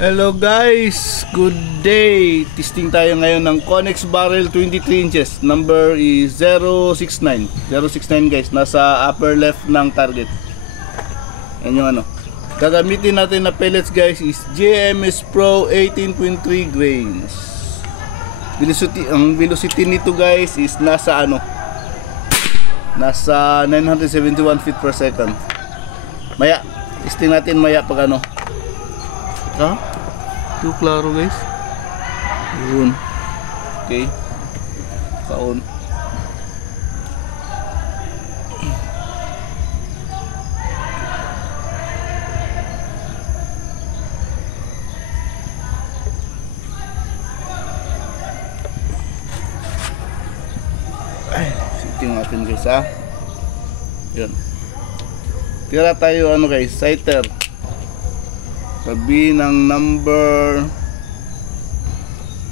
Hello guys, good day. Testing tayo ngayon ng Connex barrel 23 inches. Number is 069. 069 guys, nasa upper left ng target. Yan yung ano. Gagamitin natin na pellets guys is JMS Pro 18.3 grains. Ang velocity nito guys is nasa nasa 971 feet per second. Maya, testing natin maya pag Ito klaro guys. Yun. Okay. Kaon. Setting natin guys ha. Yun. Tira tayo guys, sighter. Sabi ng number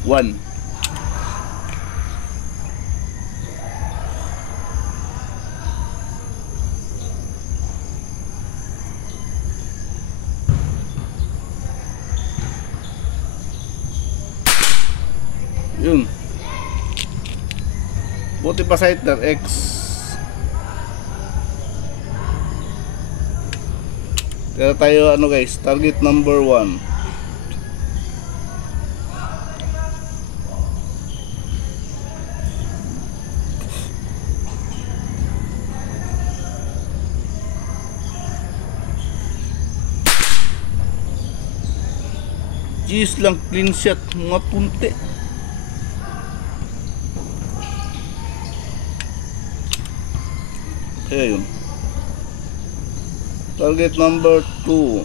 1. Yun. Buti pa sighter X. Kaya tayo guys, target number 1. Jeez lang, clean shot, mga punti. Kaya yun. Target number 2.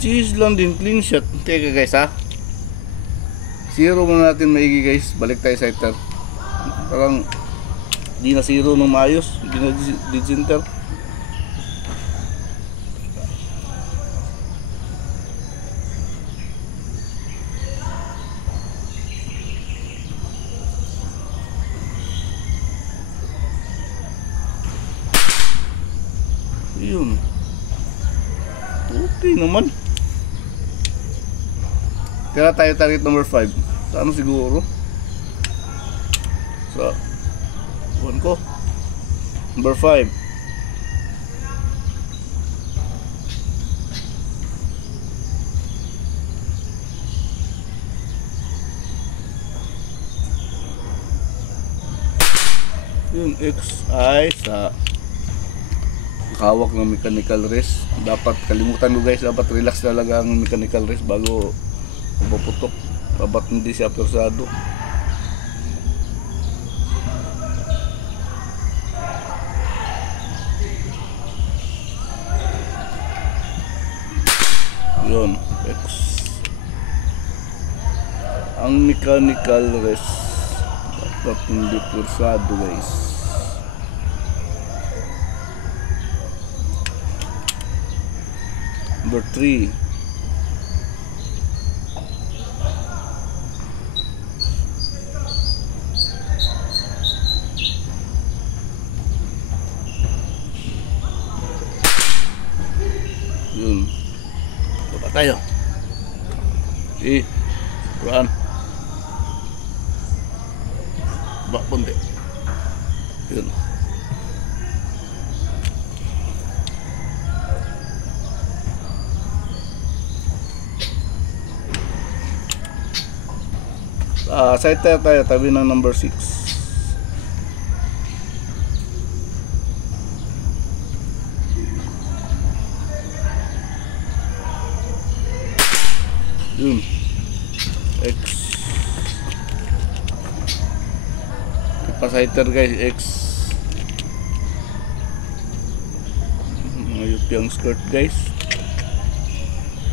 Cheese lang din, clean shot. Teka guys ha. Zero muna natin maigi guys. Balik tayo sa sighter. Parang di na zero ng maayos. Di na di-center. Yun. Okay naman. Tira tayo target number 5. Saan siguro? So, buwan ko. Number 5. Yun, XI sa hawak ng mechanical rest. Dapat kalimutan ko guys, dapat relax talaga ang mechanical rest bago mapuputok. Dapat hindi siya persado. Yun, X. Ang mechanical rest dapat hindi persado guys. Number 3. Yun. Baba tayo. Run. Bak punti. Yun. Sighter tayo, tabi ng number 6. Yun. X. Sighter guys, X. Ayup yung skirt guys.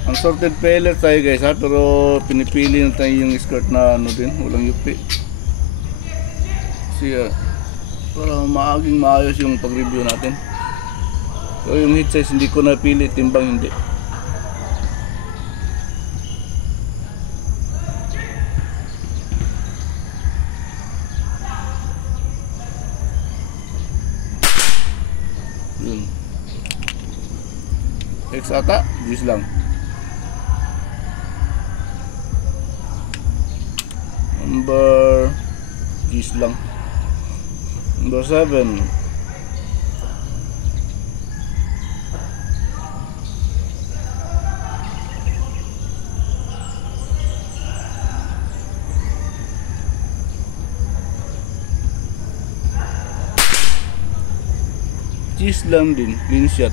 Ang sorted pellet tayo guys ha, pero pinipili na tayo yung skirt na din, walang yupi. Kasi para maaging maayos yung pag-review natin. So yung heat size hindi ko napili, timbang hindi. X ata, G's lang. Number G's lang. Number 7. G's lang din, clean shot.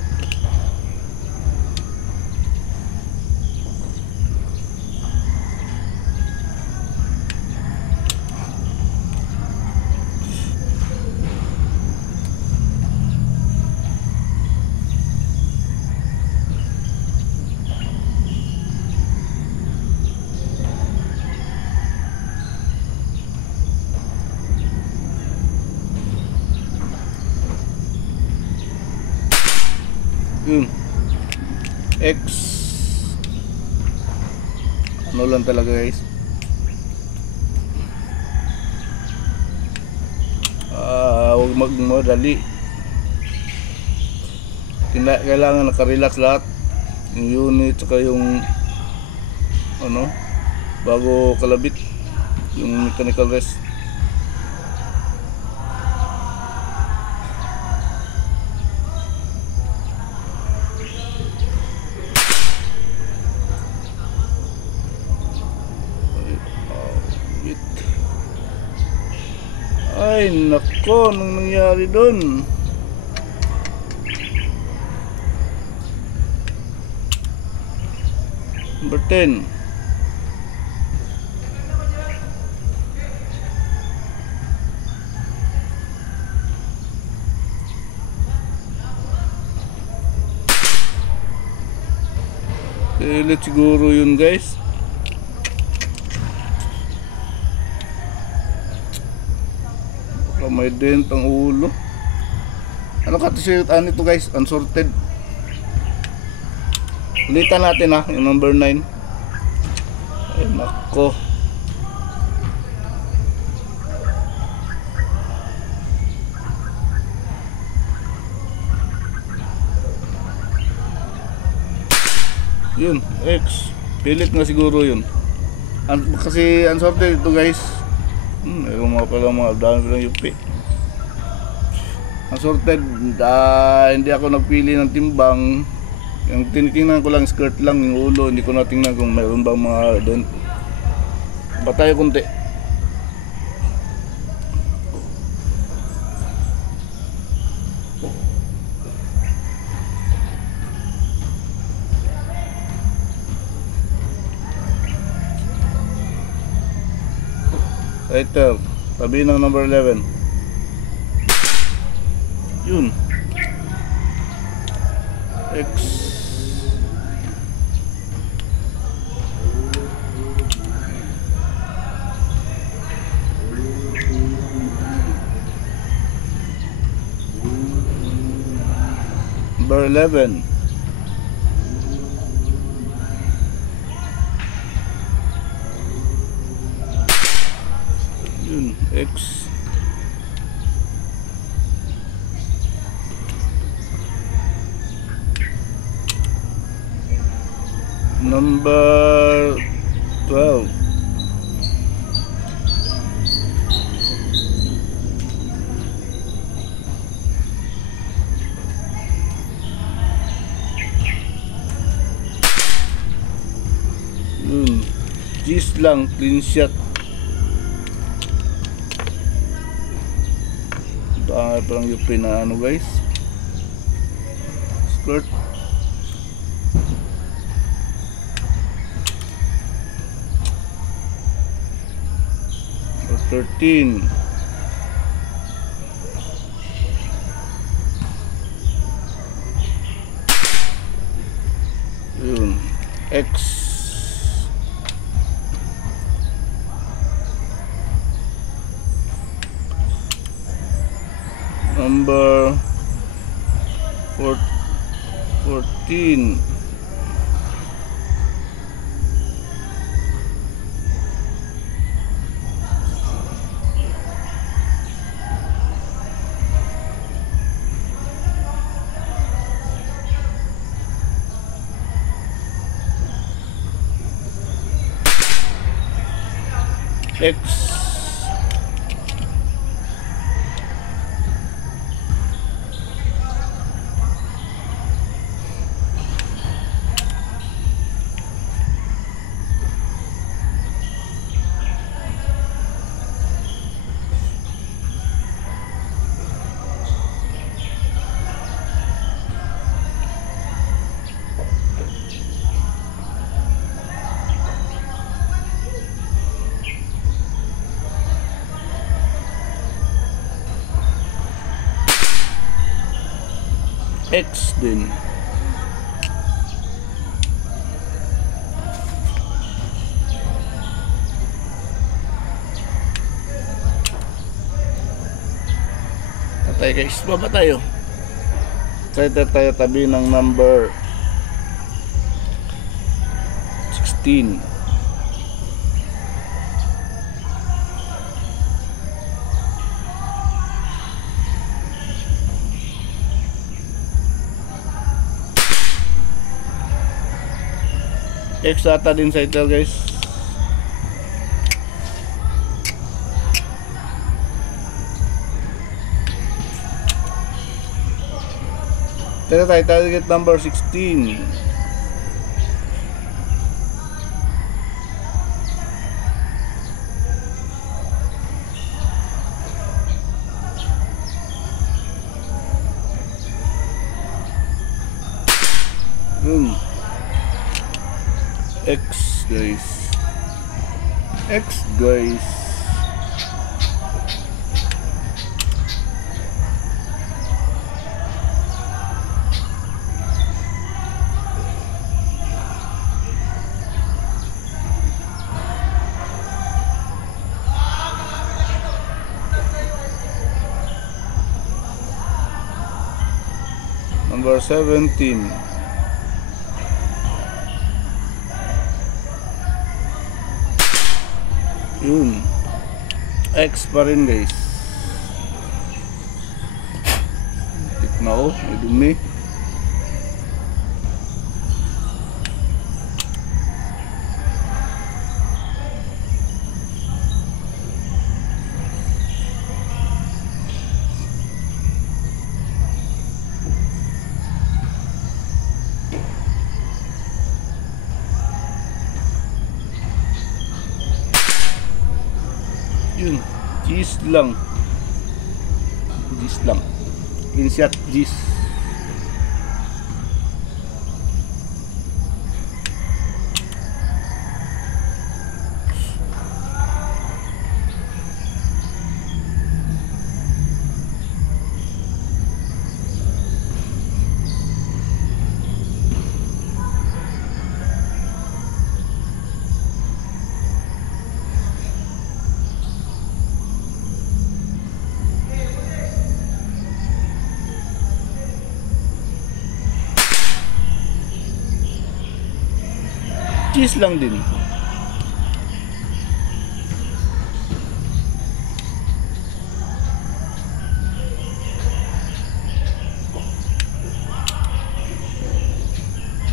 Yun. X. Ano lang talaga guys. Huwag magmadali. Kailangan nakarelax lahat. Yung unit saka yung ano bago kalabit yung mechanical rest. Ay nako, anong nangyari dun? Number 10. Let's siguro yun guys. May dent ang ulo. Ano ka t-shirt? Ano ito guys? Unsorted. Ulitan natin ha, yung number 9. Ay nako. Yun, X. Pilit na siguro yun. Kasi unsorted ito guys. Mayroon mga pala mga dami palang yupi. Unsorted, hindi ako nagpili ng timbang. Yung tinitingnan ko lang skirt lang, yung ulo, hindi ko natingnan kung mayroon bang mga dent. Batay konti. Lighter, tabi ng number 11. Yun. X. Number 11. Yun, X. Number 12. Yun, G's lang, clean shot. Dahil parang yupi na ano guys, skirt. Or 13. Yun, X. Number 14. X. X din. Patay guys, baba tayo. Excited tayo tabi ng number 16. X ata din sa itel guys. Tara tayo, target number 16. Yun. X guys. X guys. Number 17. Yun. X pa rin guys. Tik na oh, may dumi. Yun, cheese lang. Cheese lang. Insert cheese. Cheese lang din.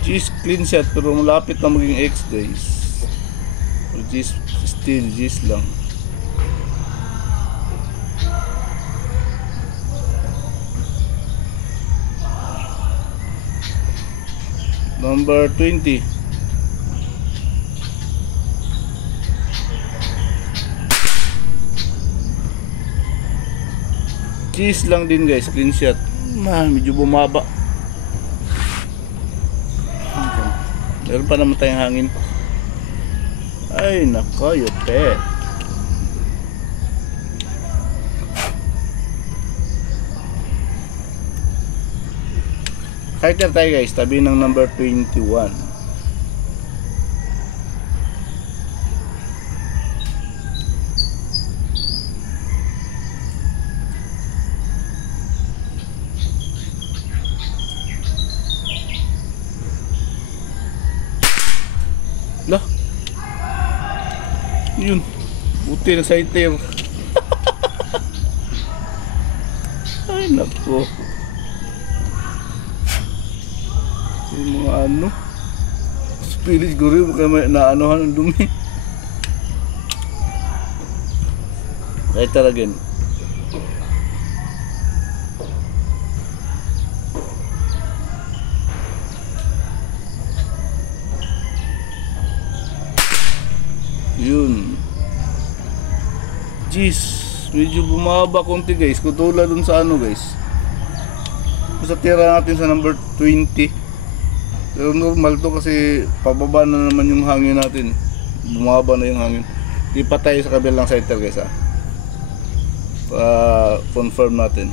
Cheese clean shot pero malapit na maging X guys. So, cheese still cheese lang. Number 20. Cheese lang din guys, clean shot. Medyo bumaba. Meron pa naman tayong hangin. Ay nako, yote. Fighter tayo guys, tabi ng number 21. Lah. Yun. Buti na sa itir. Ay nako. Yung mga ano. Spirit guru kaya may naanohan ng dumi. Lighter again. Yun. Jeez, medyo bumaba konti guys. Kutula dun sa ano guys. Basta tira natin sa number 20. Pero normal to kasi pababa na naman yung hangin natin. Bumaba na yung hangin. Di pa tayo sa kabilang sighter guys ha. Confirm natin.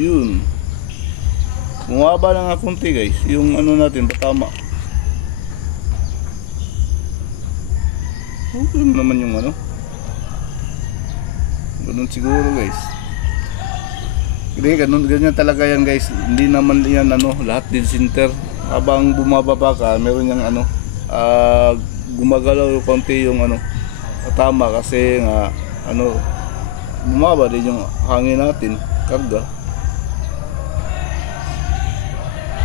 Yun. Bumaba na nga konti guys. Yung ano natin, tama. Okay naman yung ano. Ganun siguro guys. Hindi, ganyan talaga yan guys. Hindi naman yan ano, lahat din center. Habang bumababa ka, meron yung ano, gumagalaw yung konti yung ano, tama kasi nga ano, bumaba din yung hangin natin, karga.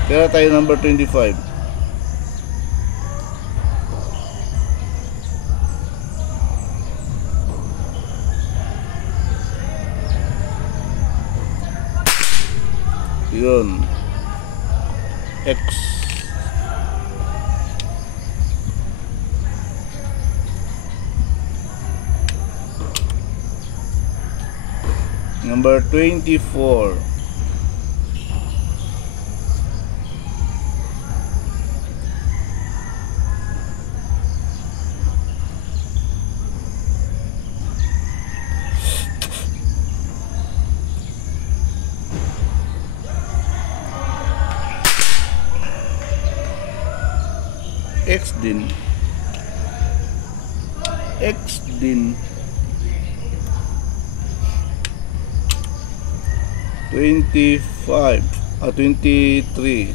Kaya tayo number 25. Yun. X. Number 24. X din. X din. 25 23.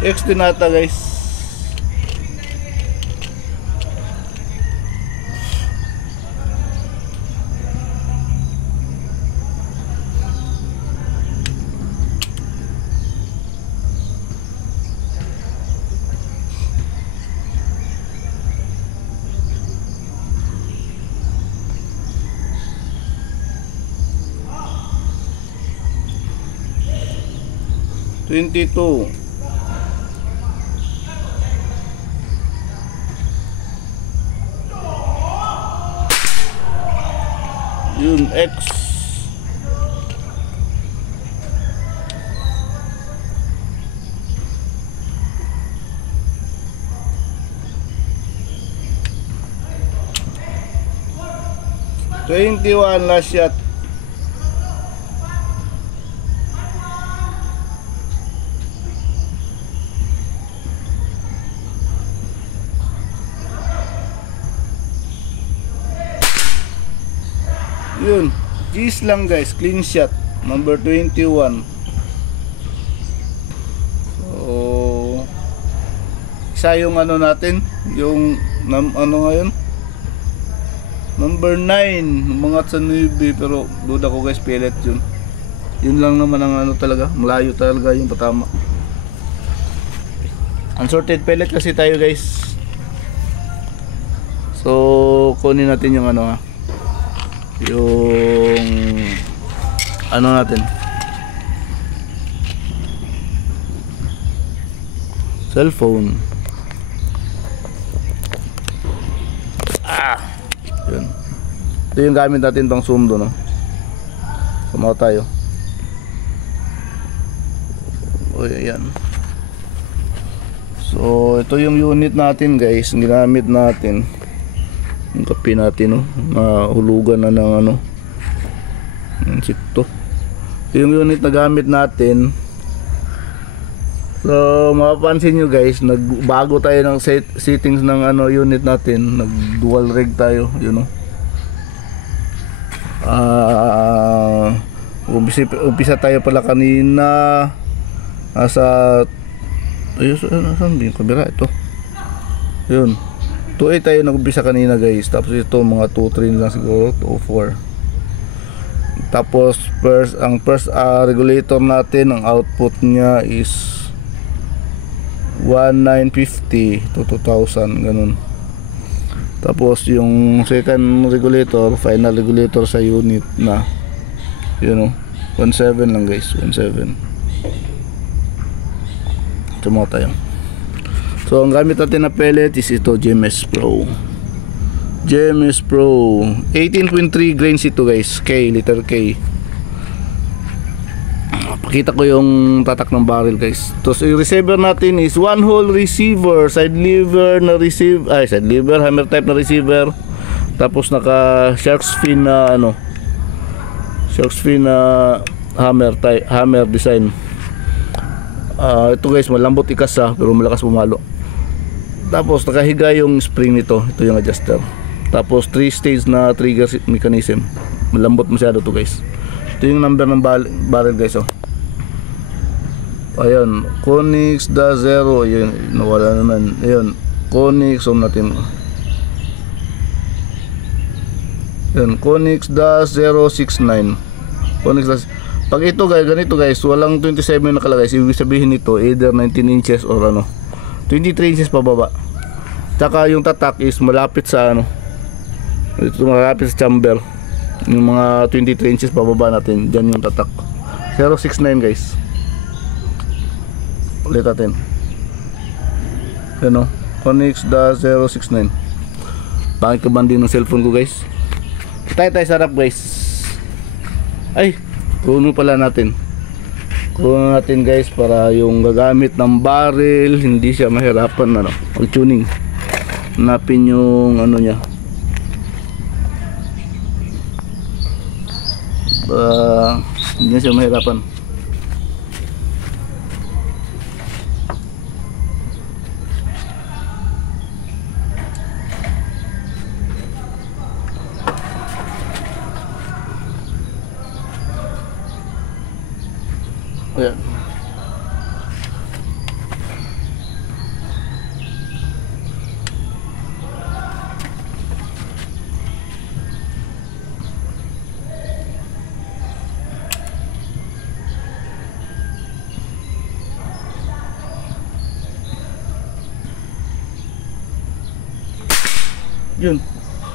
X din nata guys. Two. Yun, X. Twenty-one last shot. Yun, G's lang guys, clean shot, number 21. So, isa yung ano natin, yung ano ngayon, number 9, mga sa 9, pero duda ko guys, pellet yun. Yun lang naman ang ano talaga, malayo talaga yung patama. Unsorted pellet kasi tayo guys. So, kunin natin yung ano ha. Yung ano natin, cellphone. Yun. Ito yung gamit natin pang zoom doon, no? Sumaw tayo. Uy, ayan. So ito yung unit natin guys, ginamit natin. Yung kape natin, no? Nahulugan na ng ano, insekto. Yung unit na gamit natin So mapapansin nyo guys, nagbago tayo ng settings ng unit natin. Nag dual rig tayo, you know. Umpisa tayo pala kanina sa saan ba yung kamera ito? Yun, 2.8 tayo nag-umpisa kanina guys. Tapos ito mga 2.3 lang siguro, 2.4. Tapos ang first regulator natin, ang output niya is 1950 to 2000 ganun. Tapos yung second regulator, final regulator sa unit na, you know, 17 lang guys, 17. Tumaw tayo. So ang gamit natin na pellet is ito, GMS Pro. GMS Pro 18.3 grains ito guys, K, liter K. Pakita ko yung tatak ng barrel guys. Tapos yung receiver natin is one hole receiver, side lever na side lever, hammer type na receiver. Tapos naka shark's fin na shark's fin na hammer type, hammer design. Ito guys, malambot ikasa pero malakas pumalo. Tapos nakahiga yung spring nito, ito yung adjuster. Tapos 3 stage na trigger mechanism. Malambot masyado to guys. Ito yung number ng barrel guys, oh. Ayun, Konix Da0, ayun, nawala naman. Ayun, Konix, natin. Ayun, Konix Da069. Konix Da. Pag ito guys, ganito guys, walang 27 nakalagay. Ibig sabihin nito either 19 inches or 23 inches pababa. Tsaka yung tatak is malapit sa ito malapit sa chamber. Yung mga 23 inches pababa natin, dyan yung tatak. 069 guys. Ulit natin. Yan o, Konix Da069. Pangit ka din ng cellphone ko guys. Tayo sarap guys. Ay, kuno pala natin. Kuno natin guys para yung gagamit ng barrel hindi siya mahirapan mag-tuning. Hanapin yung niya. Hindi siya mahirapan. Ayan. Yun.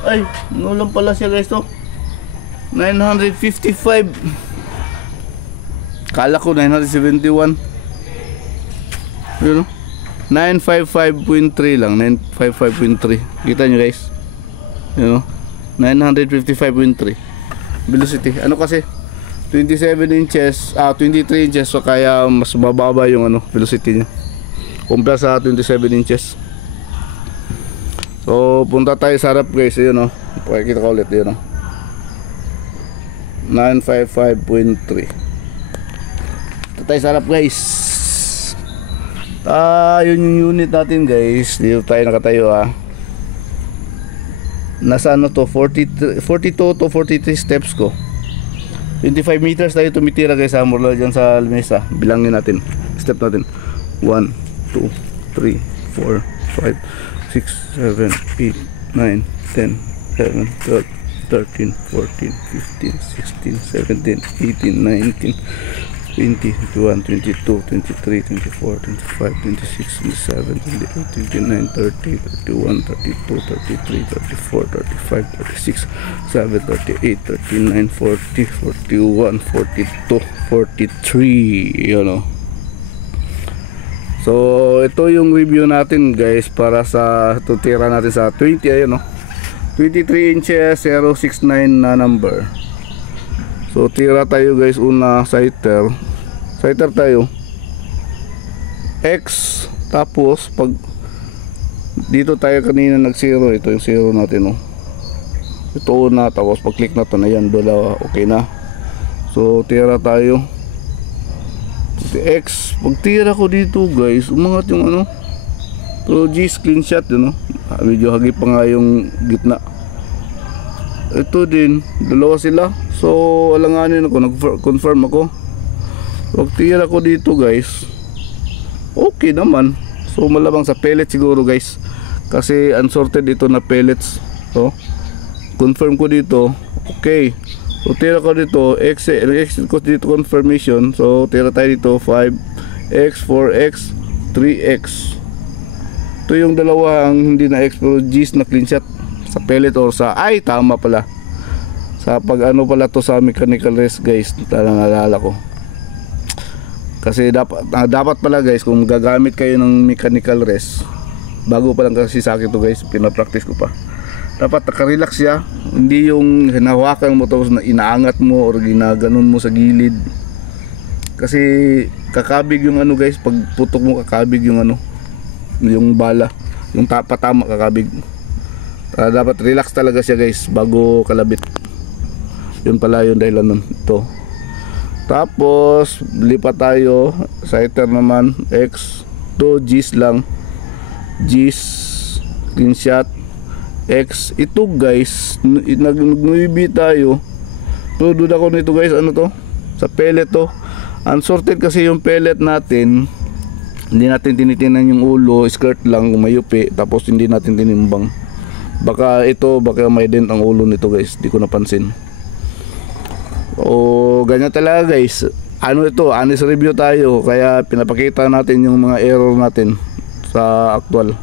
Ay, nulang pala siya guys to. 955. Kala ko 971. Yun, 955.3 lang, 955.3. Kita nyo guys. Yun, 955.3 velocity. Ano kasi 27 inches, 23 inches, so kaya mas mababa yung velocity niya compare sa 27 inches. So punta tayo sa harap guys. Yun, pakikita ko ulit. Yun, 955.3. Tayo sa harap guys. Yun yung unit natin guys. Dito tayo nakatayo nasa to 42 to 43 steps ko. 25 meters tayo tumitira guys mula dyan sa lamesa. Bilangin natin step natin. 1, 2, 3, 4, 5, 6, 7, 8, 9, 10, 11, 12, 13, 14, 15, 16, 17, 18, 19, 20, 21, 22, 23, 24, 25, 26, 27, 28, 29, 30, 31, 32, 33, 34, 35, 36, 7, 38, 39, 40, 41, 42, 43, So ito yung review natin guys para sa tutira natin sa 20, 23 inches 069 na number. So tira tayo guys, una sighter tayo X, tapos pag dito tayo kanina nag 0, ito yung 0 natin ito una, tapos pag click na to na yan, dalawa, okay na. So tira tayo X. Pagtira ko dito guys, umangat yung ano. So G screenshot yun, no? Medyo hagi pa nga yung gitna. Ito din, dalawa sila. So alanganin ako, nag-confirm ako. Pagtira ko dito guys, okay naman. So malabang sa pellet siguro guys, kasi unsorted ito na pellets. So confirm ko dito, okay. So tira ko dito, exit ko dito confirmation. So tira tayo dito 5x, 4x, 3x. Ito yung dalawang hindi na X pero G's na clean shot sa pellet or sa, ay tama pala, sa pag ano pala to sa mechanical rest guys. Talagang alala ko. Kasi dapat pala guys, kung gagamit kayo ng mechanical rest, bago pa lang kasi sa akin to guys, pinapractice ko pa. Dapat naka-relax siya, hindi yung hinahawakan mo tapos na inaangat mo or ginaganon mo sa gilid. Kasi kakabig yung ano guys, pag putok mo kakabig yung ano, yung bala, yung patama kakabig. Dapat relax talaga siya guys bago kalabit. Yun pala yung dahilan nun. Ito. Tapos lipat tayo sa header naman, X to G's lang, G's clean shot X. Ito guys, nag-nuibi tayo. Pero duda ko nito guys, ano to? Sa pellet to. Unsorted kasi yung pellet natin. Hindi natin tinitingnan yung ulo, skirt lang mayupi, tapos hindi natin tinimbang. Baka may dent ang ulo nito guys, di ko napansin. O ganyan talaga guys. Ano ito, honest review tayo, kaya pinapakita natin yung mga error natin sa actual.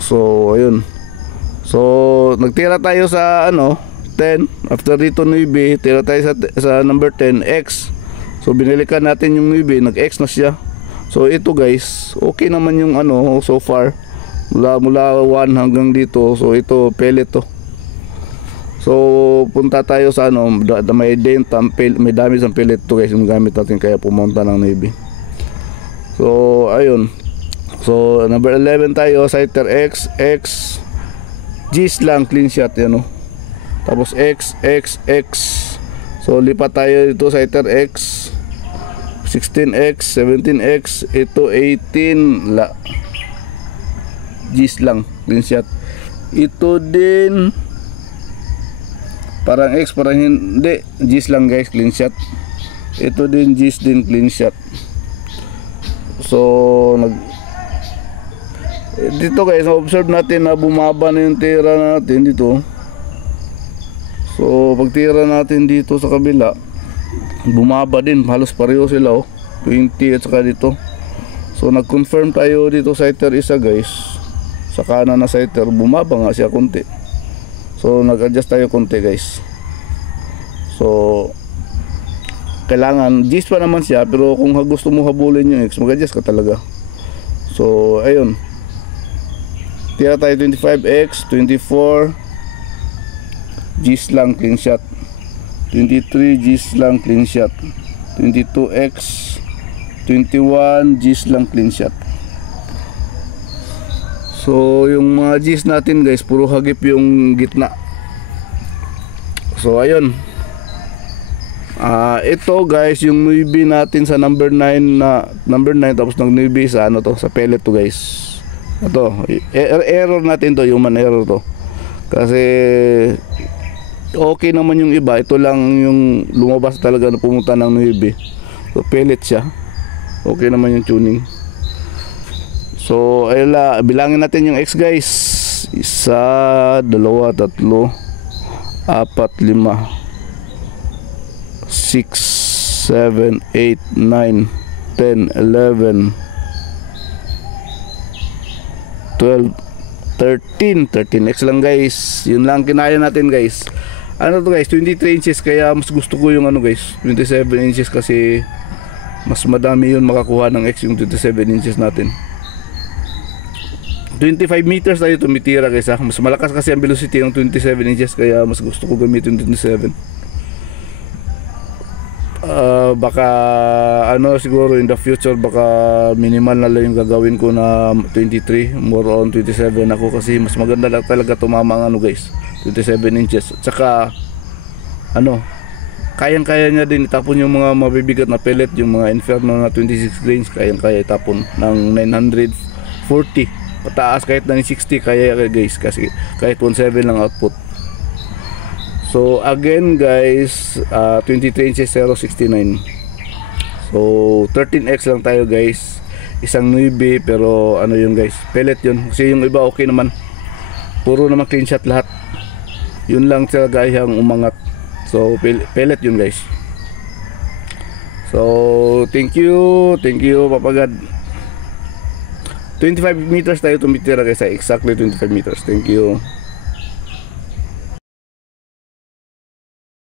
So ayun. So nagtira tayo sa ano 10, after dito 9, tira tayo sa number 10 X. So binilikan natin yung 9, nag-X na siya. So ito guys, okay naman yung ano so far. Mula 1 hanggang dito. So ito pellet to. So punta tayo sa ano, may dent, may damage ang pellet to guys, yung gamit natin, kaya pumunta ng Navy. So ayun. So number 11 tayo, sighter X, X, G's lang clean shot yan, no? Tapos X, X, X. So lipat tayo dito, sighter X, 16x, 17x, ito 18 la. G's lang clean shot. Ito din parang X, parang hindi, G's lang guys, clean shot. Ito din G's din clean shot. So dito guys, observe natin na bumaba na yung tira natin dito. So pag tira natin dito sa kabila, bumaba din, halos pareho sila, oh, 20 at saka dito. So nag-confirm tayo dito sa sighter isa guys, sa kanan na sighter bumaba nga siya konti. So nag-adjust tayo konti guys. So kailangan G's pa naman siya, pero kung gusto mo habulin yung X, mag-adjust ka talaga. So ayun, tira tayo 25x, 24 G's lang clean shot, 23 G's lang clean shot, 22x, 21 G's lang clean shot. So yung mga G's natin guys, puro hagip yung gitna. So ayun, ito guys yung newbie natin sa number 9 tapos nag newbie sa ano to, sa pellet to guys. Ito error natin to, human error to, kasi okay naman yung iba, ito lang yung lumabas talaga na pumunta ng newbie. So pellet siya, okay naman yung tuning. So ayun la, bilangin natin yung X guys, 1, 2, 3, 4, 5, 6, 7, 8, 9, 10, 11, 12, 13x lang guys. Yun lang kinaya natin guys. Ano to guys, 23 inches, kaya mas gusto ko yung ano guys, 27 inches, kasi mas madami yun makakuha ng X yung 27 inches natin. 25 meters tayo tumitira guys, ha? Mas malakas kasi ang velocity ng 27 inches, kaya mas gusto ko gamitin 27. Baka ano siguro in the future, baka minimal na lang yung gagawin ko na 23, more on 27 ako, kasi mas maganda lang talaga tumama ang ano guys, 27 inches. At saka ano, kayang-kaya niya din itapon yung mga mabibigat na pellet, yung mga Inferno na 26 grains, kayang-kaya itapon ng 940 pataas, kahit 960 kaya guys, kasi kahit 17 lang output. So again guys, 23 inches 069. So 13x lang tayo guys, isang 9 pero ano yun guys, pellet yun, kasi yung iba okay naman, puro naman clean shot lahat, yun lang talaga yung umangat. So pellet yun guys. So thank you Papagad. 25 meters tayo tumitira guys, exactly 25 meters. Thank you.